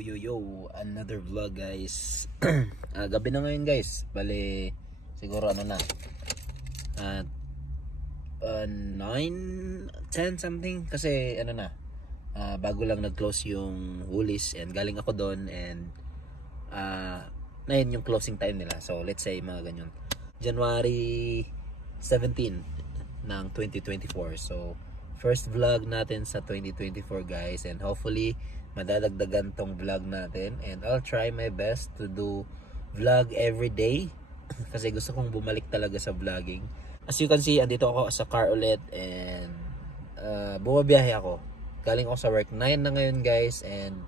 Yo, another vlog guys. Gabi na ngayon guys. Bale, siguro ano na 9, 10 something. Kasi ano na, bago lang nag-close yung Woolies and galing ako doon. And na yun yung closing time nila. So let's say mga ganyan, January 17 ng 2024. So first vlog natin sa 2024 guys. And hopefully madadagdagan tong vlog natin, and I'll try my best to do vlog every day kasi gusto kong bumalik talaga sa vlogging. As you can see, andito ako sa car ulit, and bumabiyahe ako. Galing ako sa work, 9 na ngayon guys, and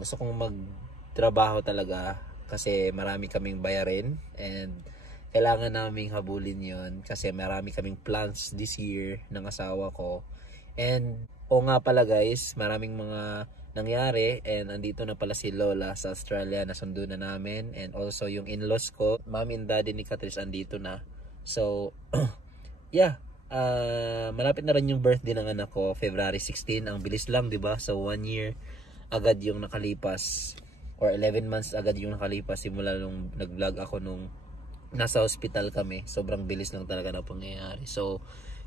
gusto kong magtrabaho talaga kasi marami kaming bayarin and kailangan naming habulin yon kasi marami kaming plans this year ng asawa ko. And nga pala guys, maraming mga nangyari, and andito na pala si Lola sa Australia, nasundo na namin, and also yung in-laws ko, mommy and daddy ni Catrice andito na. So yeah, malapit na rin yung birthday ng anak ko, February 16. Ang bilis lang, 'di ba? So 1 year agad yung nakalipas, or 11 months agad yung nakalipas simula nung nag-vlog ako nung nasa hospital kami. Sobrang bilis lang talaga na pangyayari. So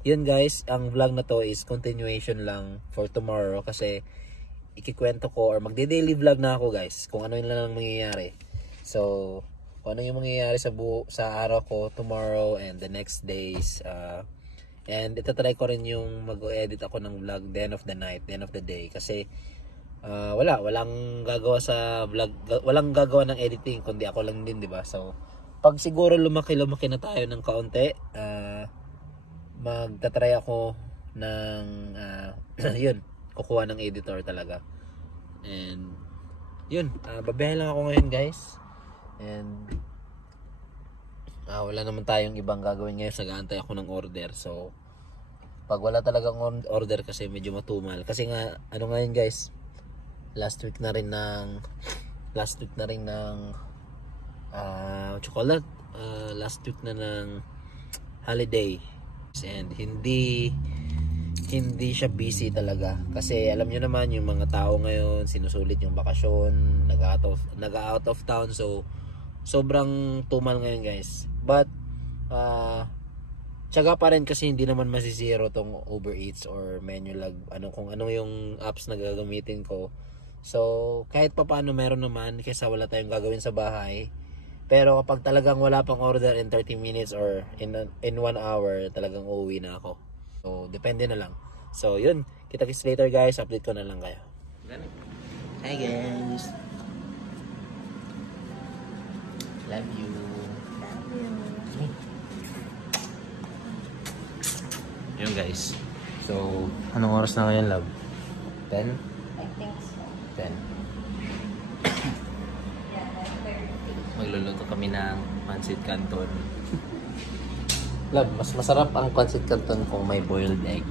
yun guys, ang vlog na to is continuation lang for tomorrow kasi ikikwento ko, or magde-daily vlog na ako guys kung ano yun lang ang mangyayari. So kung ano yung mangyayari sa araw ko tomorrow and the next days, and itatry ko rin yung mag-edit ako ng vlog the end of the night, the end of the day, kasi walang gagawa sa vlog, walang gagawa ng editing kundi ako lang din, di ba? So pag siguro lumaki na tayo ng kaunti, magtatry ako ng yun, kukuha ng editor talaga. And yun, babiyahe lang ako ngayon guys. And wala naman tayong ibang gagawin ngayon, nag-aantay ako ng order. So pag wala talagang order kasi medyo matumal, kasi nga ano ngayon guys, last week na rin ng chocolate, last week na ng holiday, and hindi siya busy talaga kasi alam nyo naman yung mga tao ngayon sinusulit yung bakasyon, nag-out of town, so sobrang tumal ngayon guys. But tiyaga pa rin kasi hindi naman masisiro tong Uber Eats or Menulog, kung ano yung apps na gagamitin ko. So kahit pa paano meron naman kaysa wala tayong gagawin sa bahay. Pero kapag talagang wala pang order in 30 minutes or in 1 hour, talagang uuwi na ako. So, depende na lang. So, yun. Kita-kits later guys. Update ko na lang kayo. Hi guys. Love you. Yun guys. So, anong oras na ngayon, love? 10? I think so. 10. Magluluto kami ng pancit canton. Love, mas masarap ang pancit canton kung may boiled egg.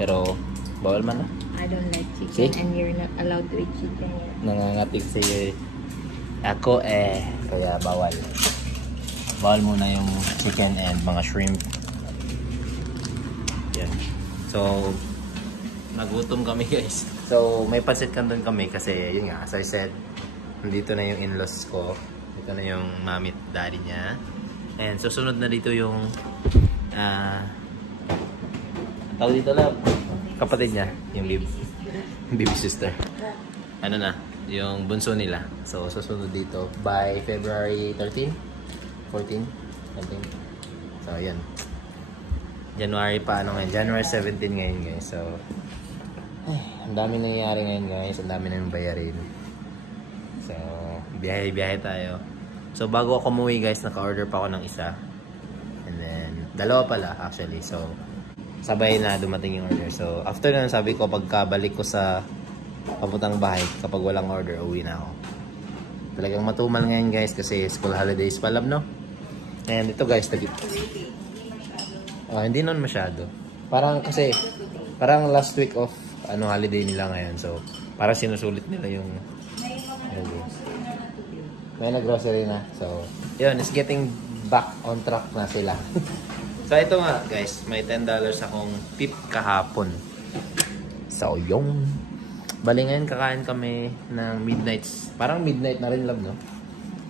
Pero bawal man na. I don't like chicken. See? And you're not allowed to eat chicken yet. Nangangatig si ako kaya bawal. Bawal muna yung chicken and mga shrimp. Yan. So nagutom kami guys. So may pancit canton kami kasi yun nga, as I said, nandito na yung in-laws ko. Ito na yung mommy at daddy niya. And susunod na dito yung tawag dito lang, kapatid niya, yung baby sister. Ano na, yung bunso nila. So susunod dito by February 13, 14, something. So yan. January pa ngayon, January 17 ngayon guys. So ang dami nangyayari ngayon guys, ang dami nang bayarin. So biyahe tayo. So bago ako umuwi guys, naka-order pa ako ng isa. And then dalawa pala actually. So sabay na dumating yung order. So after na, sabi ko pagkabalik ko sa papuntang bahay, kapag walang order, uwi na ako. Talagang matumal ngayon guys kasi school holidays pa, love, no? And ito guys, hindi naman masyado. Parang kasi parang last week of holiday nila ngayon. So parang sinusulit nila yung may nag-grocery na. So, yun, it's getting back on track na sila. So, ito nga, guys, may $10 akong tip kahapon. So, yung Bali ngayon kakain kami ng midnights. Parang midnight na rin, love, no?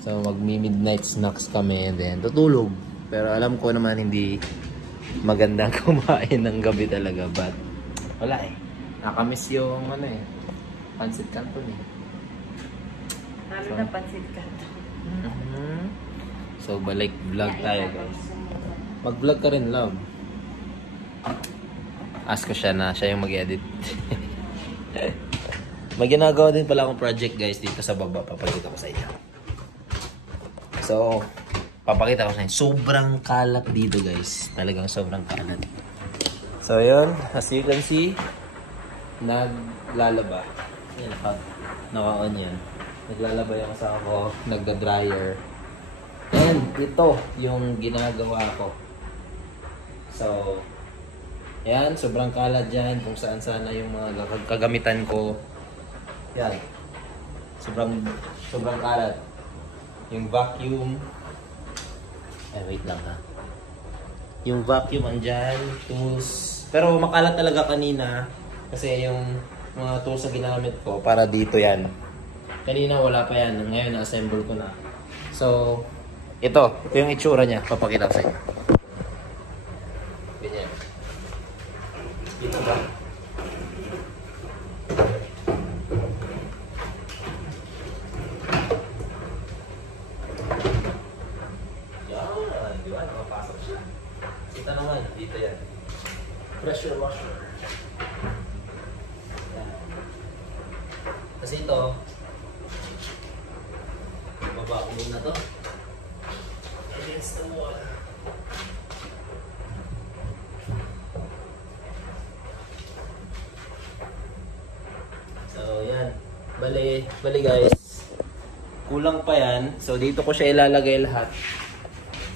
So magmi-midnight snacks kami and then tutulog. Pero alam ko naman hindi magandang kumain ng gabi talaga, but wala eh. Nakamiss yung ano eh, pancit canton eh. Lalo na pansit ka. So balik vlog tayo, guys. Mag-vlog ka rin, love. Ask ko siya na siya yung mag-edit. May ginagawa din pala akong project, guys, dito sa baba. Papakita ko sa inyo. So, papakita ko sa inyo. Sobrang kalat dito, guys. Talagang sobrang kalat. So, yun. As you can see, naglalaba. Yan, naka-on yan. Naglalaba yung asawa ko. Nagda-dryer. And ito yung ginagawa ko. So, yan. Sobrang kalat dyan. Kung saan sana yung mga kagamitan ko. Yan. Sobrang kalat. Yung vacuum. Eh, wait lang ha. Yung vacuum andyan. Tools. Pero makalat talaga kanina. Kasi yung mga tools na ginamit ko, para dito yan. Kanina wala pa yan. Ngayon na-assemble ko na. So, ito yung itsura niya. Papakita ko sa inyo. Ganyan. Dito ba? Yan. Di ba? Nakapasok siya. Kita naman. Dito yan. Pressure washer. Yan. Kasi ito, baba ko muna to. Against the wall. So, yan. Bali guys. Kulang pa yan. So, dito ko siya ilalagay lahat.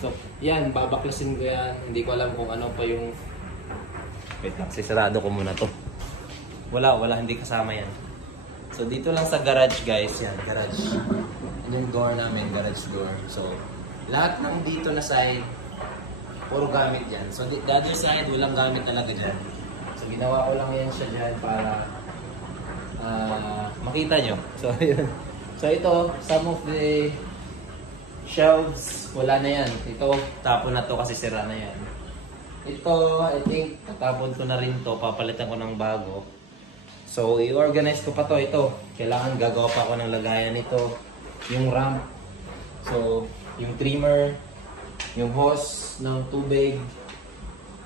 So, yan. Babaklasin ko yan. Hindi ko alam kung ano pa yung... Wait lang. Sisarado ko muna to. Wala. Hindi kasama yan. So, dito lang sa garage, guys. Yan. Garage. Yung door namin. Garage door. So, lahat ng dito na side, puro gamit dyan. So, the other side, walang gamit talaga dyan. So, ginawa ko lang yan siya dyan para makita nyo. So, yun. So, ito, some of the shelves, wala na yan. Ito, tapon na to kasi sira na yan. Ito, I think, tatapon ko na rin to. Papalitan ko ng bago. So, i-organize ko pa to. Ito, kailangan gagawa pa ako ng lagayan nito. Yung ramp. So, yung trimmer, yung hose ng tubig,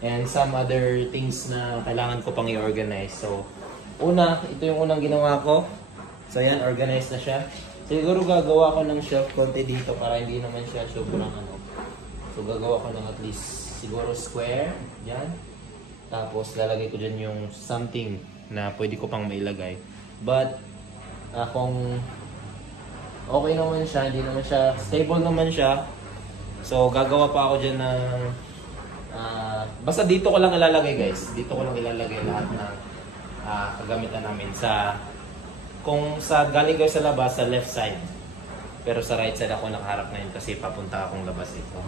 and some other things na kailangan ko pang i-organize. So, ito yung unang ginawa ko. So, yan, organize na siya. Siguro gagawa ko ng shelf konti dito para hindi naman siya sobrang ano. So, gagawa ko ng at least siguro square, yan. Tapos, lalagay ko dyan yung something na pwede ko pang mailagay. But, kung okay naman siya, hindi naman siya, stable naman siya. So, gagawa pa ako dyan ng, basta dito ko lang ilalagay, guys. Dito ko lang ilalagay lahat ng kagamitan namin kung galing kayo sa labas, sa left side. Pero sa right side ako nakaharap ngayon kasi papunta akong labas ito.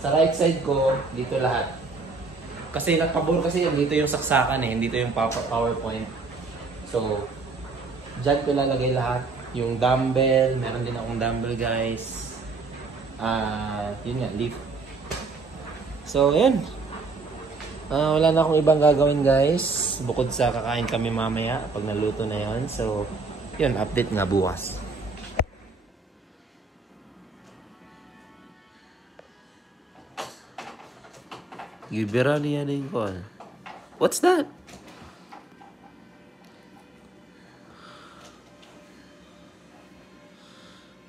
Sa right side ko, dito lahat. Kasi nagpabor kasi dito yung saksakan eh, dito yung PowerPoint. So, dyan ko lalagay lahat. Yung dumbbell, meron din akong dumbbell, guys. Yun nga, lift. So, yun. Wala na akong ibang gagawin, guys. Bukod sa kakain kami mamaya pag naluto na yun. So, yun, update nga bukas. Giberali yan yung call. What's that?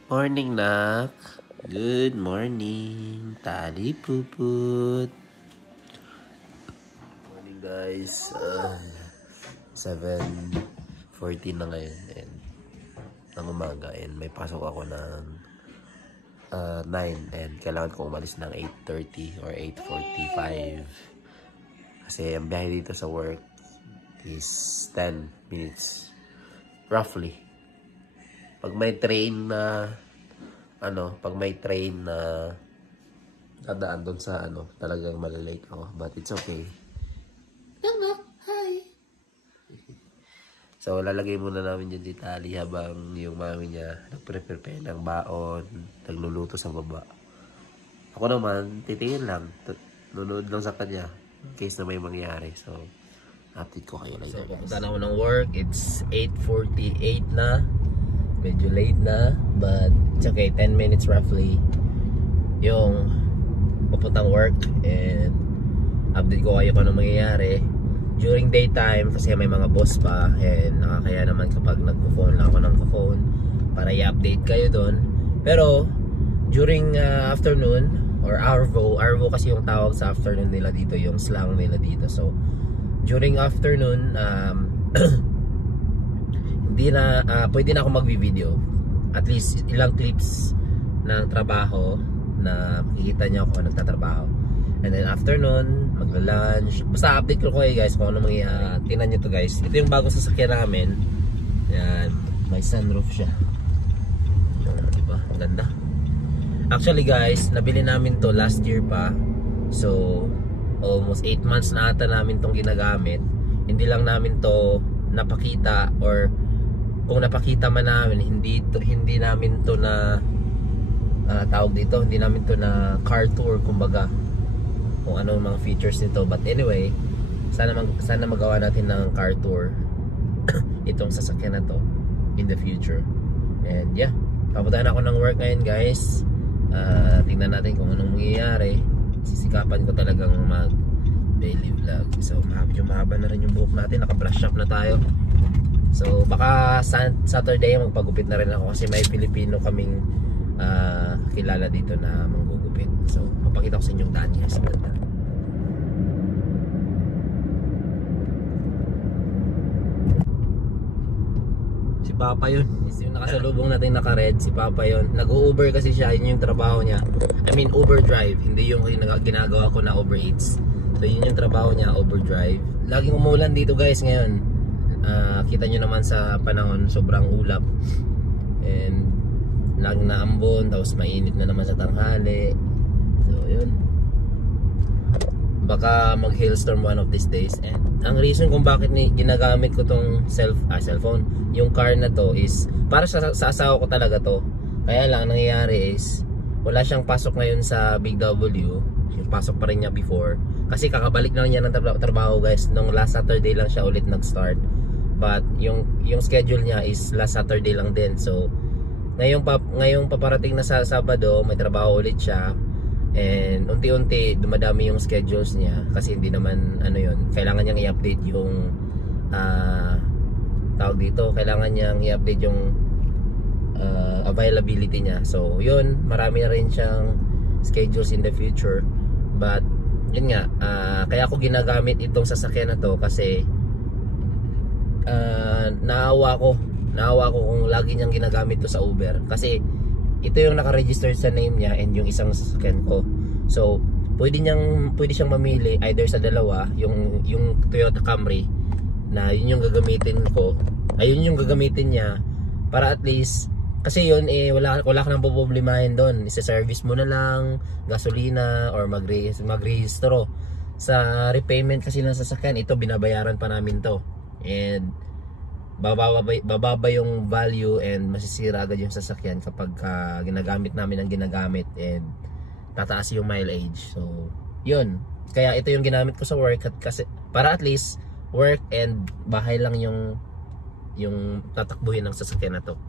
Morning, nak. Good morning. Tali puput. Morning, guys. 7:14 na ngayon. And ng umaga. And may pasok ako ng 9. And kailangan ko umalis ng 8:30 or 8:45. Kasi ang biyahe dito sa work is 10 minutes. Roughly. Pag may train na dadaan doon sa talagang malalate ako, but it's okay. Hi. So, lalagay muna namin dyan si Tali habang yung mami niya nagprepare ng baon, nagluluto sa baba. Ako naman, titingin lang. Nunood lang sa kanya in case na may mangyari. So, update ko kayo later. So, pupunta na ako ng work. It's 8:48 na. Medyo late na. But, it's okay. 10 minutes roughly yung papuntang work. And, update ko kayo kung ano mangyayari. During daytime, kasi may mga boss pa, and nakakaya naman kapag nagpo-phone lang ako ng phone para i-update kayo doon. Pero during afternoon or Arvo kasi yung tawag sa afternoon nila dito, yung slang nila dito. So during afternoon, hindi na pwede na ako magvi-video. At least ilang clips ng trabaho na makikita niyo ako nagtatrabaho. And then afternoon, magla-lunch. Basta update ko kayo guys kung ano mangyayari. Tingnan nyo to guys. Ito yung bagong sasakyan namin. Yan. May sunroof siya. Diba? Ang ganda. Actually guys, nabili namin to last year pa. So, almost 8 months na ata namin tong ginagamit. Hindi lang namin to napakita, or kung napakita man namin, hindi namin to na tawag dito, hindi namin to na car tour kumbaga, kung anong mga features nito. But anyway, sana magawa natin ng car tour itong sasakyan na to in the future. And yeah, papuntahan ako ng work ngayon guys. Tingnan natin kung anong mangyayari. Sisikapan ko talagang mag daily vlog. So medyo mahaba na rin yung buhok natin. Naka-brush up na tayo. So baka Saturday magpagupit na rin ako kasi may Pilipino kaming kilala dito na manggugupit. So papakita ko sa inyong daan guys. Si Papa yun. Yung nakasalubong natin naka-red, si Papa yun. Nag-Uber kasi siya, yun yung trabaho niya. I mean Uber drive, hindi yung ginagawa ko na Uber Eats. So yun yung trabaho niya, Uber drive. Laging umulan dito guys ngayon. Kita nyo naman sa panahon, sobrang ulap. And laging naambon, tapos mainit na naman sa tanghali. So yun, baka mag hailstorm one of these days. And ang reason kung bakit ginagamit ko tong cellphone, yung car na to, is para sa asawa ko talaga to. Kaya lang nangyayari is wala siyang pasok ngayon sa Big W. Yung pasok pa rin niya before, kasi kakabalik na niya ng trabaho guys. Nung last Saturday lang siya ulit nag-start. But yung schedule niya is last Saturday lang din. So ngayong paparating na sa Sabado, may trabaho ulit siya. And unti-unti dumadami yung schedules niya, kasi hindi naman ano yun, kailangan niyang i-update yung tawag dito, kailangan niyang i-update yung availability niya. So yun, marami na rin siyang schedules in the future. But yun nga, kaya ako ginagamit itong sasakyan na to kasi naawa ko kung lagi niyang ginagamit to sa Uber, kasi ito yung naka-register sa name niya and yung isang sasakyan ko. So pwede siyang mamili either sa dalawa, yung Toyota Camry na yun yung gagamitin ko, ayun yung gagamitin niya, para at least, kasi yun wala ka nang poproblemahin doon. Isa-service mo na lang, gasolina, or magrehistro. Sa repayment kasi ng sasakyan, ito binabayaran pa namin to. And bababa yung value and masisira agad yung sasakyan kapag ginagamit namin ang ginagamit, and tataas yung mileage. So yun, kaya ito yung ginamit ko sa work, kasi para at least work and bahay lang yung tatakbuhin ng sasakyan na to.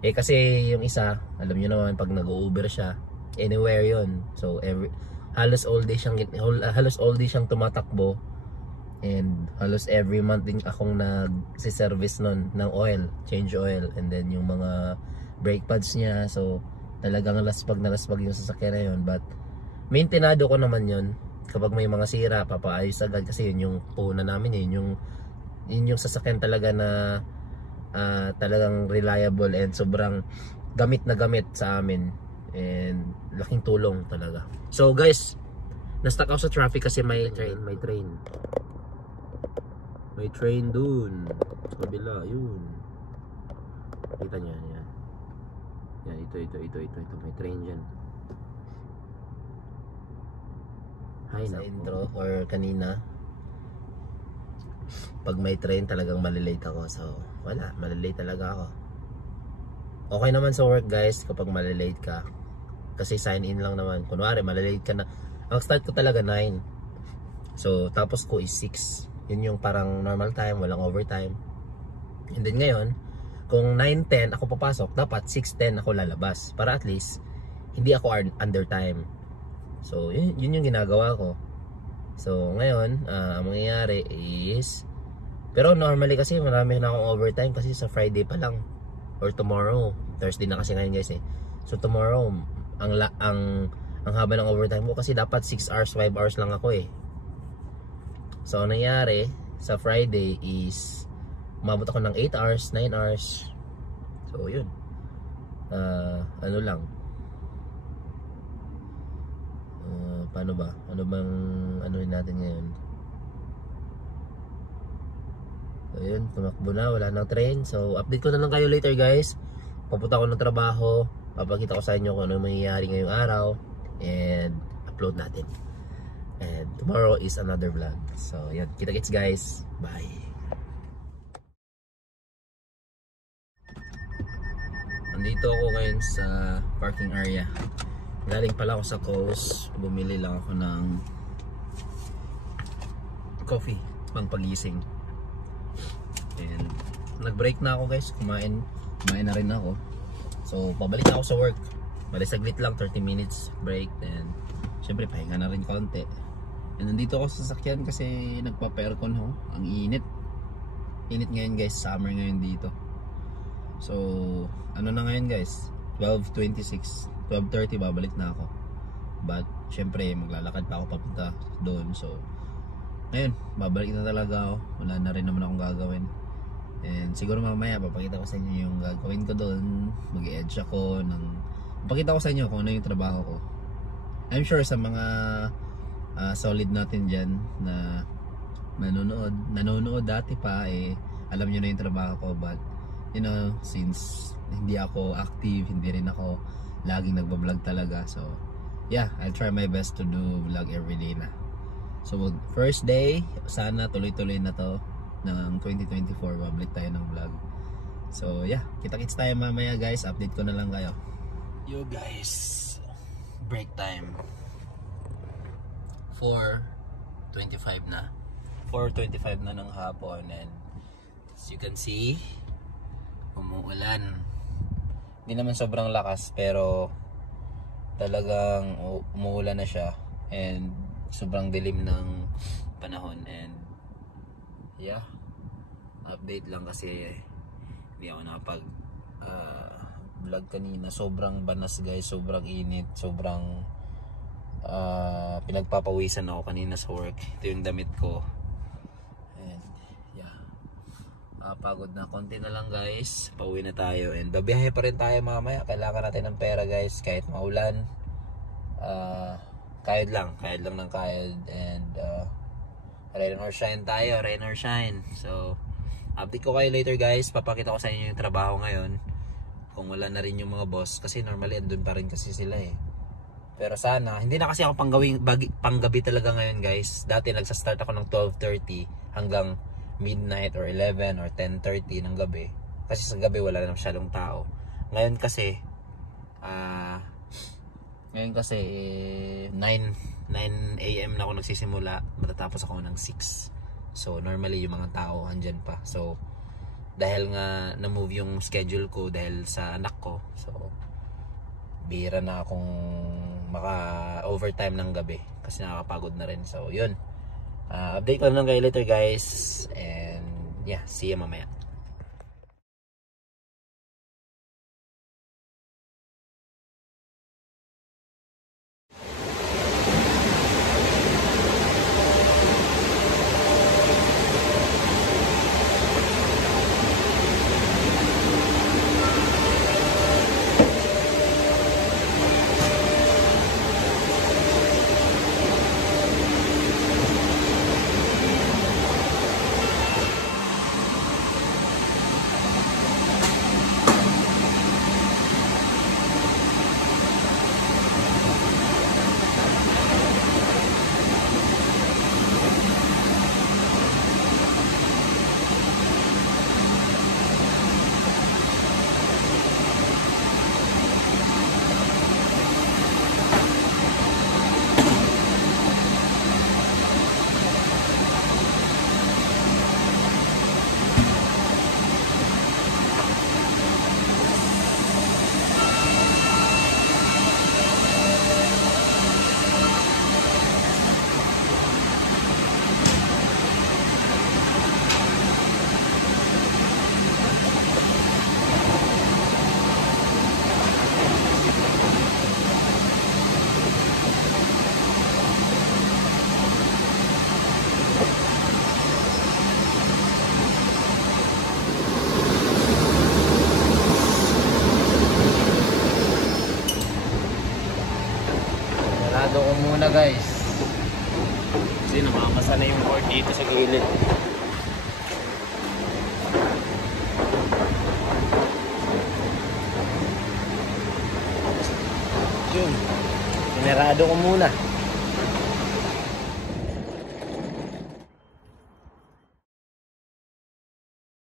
Kasi yung isa, alam nyo naman, pag nag-Uber siya, anywhere yun. So halos all day siyang tumatakbo. And halos every month din akong nag-service nun ng oil, change oil, and then yung mga brake pads niya. So talagang laspag yung sasakyan na yun. But maintainado ko naman yun. Kapag may mga sira, papaayos agad, kasi yun yung puhunan namin, yun yung sasakyan talaga na talagang reliable and sobrang gamit na gamit sa amin, and laking tulong talaga. So guys, na-stuck ako sa traffic kasi may train dun sa kabila, yun. Kita nyo yan. Yan, ito. May train dyan. Hi, sa intro or kanina, pag may train talagang malilate ako. So wala, malilate talaga ako. Okay naman sa work guys kapag malilate ka, kasi sign in lang naman. Kunwari malilate ka na, ang start ko talaga 9, so tapos ko is 6. Yun yung parang normal time, walang overtime. And then ngayon, kung 9:10 ako papasok, dapat 6:10 ako lalabas para at least hindi ako under time. So yun yung ginagawa ko. So ngayon, ang mangyayari is, pero normally kasi marami na akong overtime kasi sa Friday pa lang, or tomorrow, Thursday na kasi ngayon guys eh. So tomorrow, ang haba ng overtime ko kasi dapat 6 hours, 5 hours lang ako eh. So ang nangyari sa Friday is umabot ako ng 8 hours, 9 hours. So yun, ano lang, paano ba? Ano bang anuin natin ngayon? So yun, tumakbo na, wala nang train. So update ko na lang kayo later guys. Papunta ko ng trabaho, papakita ko sa inyo kung ano mangyayari ngayong araw, and upload natin. And tomorrow is another vlog. So yan, kita-kits guys. Bye. Nandito ako ngayon sa parking area. Galing pala ako sa Coast, bumili lang ako ng coffee pang pagising. And nag-break na ako guys, kumain na rin ako. So pabalik na ako sa work. Bali saglit lang, 30 minutes break, and syempre pahinga na rin konti. And nandito ako sa sasakyan kasi nagpa-aircon ho. Ang init. Init ngayon guys, summer ngayon dito. So ano na ngayon guys, 12:26, 12:30 babalik na ako. But syempre maglalakad pa ako papunta doon. So ngayon babalik na talaga ako. Wala na rin naman akong gagawin. And siguro mamaya papakita ko sa inyo yung gagawin ko doon. Mag-edge ako ng, papakita ko sa inyo kung ano yung trabaho ko. I'm sure sa mga solid natin dyan na nanonood dati pa eh, alam nyo na yung trabaho ko. But you know, since hindi ako active, hindi rin ako laging nagbablog talaga, so yeah, I'll try my best to do vlog every day na. So first day, sana tuloy-tuloy na to ng 2024, babalik tayo ng vlog. So yeah, kita-kits tayo mamaya guys, update ko na lang kayo. Yo guys, break time, 4:25 na, 4:25 na ng hapon, and as you can see, umuulan. Hindi naman sobrang lakas, pero talagang umuulan na siya, and sobrang dilim ng panahon. And yeah, update lang kasi hindi ako nakapag vlog kanina. Sobrang banas guys, sobrang init, sobrang pinagpapawisan ako kanina sa work. Ito yung damit ko, and yeah, pagod na, konti na lang guys, pauwi na tayo. And babiyahe pa rin tayo mamaya, kailangan natin ng pera guys, kahit maulan. Kayod lang ng kayod. And rain or shine tayo, rain or shine. So update ko kayo later guys, papakita ko sa inyo yung trabaho ngayon, kung wala na rin yung mga boss, kasi normally andun pa rin kasi sila eh. Pero sana, hindi na kasi ako panggabi talaga ngayon guys. Dati nagsa-start ako ng 12:30 hanggang midnight or 11 or 10:30 ng gabi, kasi sa gabi wala na masyadong tao. Ngayon kasi 9 AM na ako nagsisimula, matatapos ako ng 6. So normally yung mga tao andyan pa. So dahil nga na-move yung schedule ko dahil sa anak ko, so bihira na akong maka-overtime ng gabi kasi nakakapagod na rin. So yun, update ko lang kayo later guys, and yeah, see you mamaya. muna guys. Kasi namamasa na yung board dito sa gilid. Yun. Sinerado ko muna.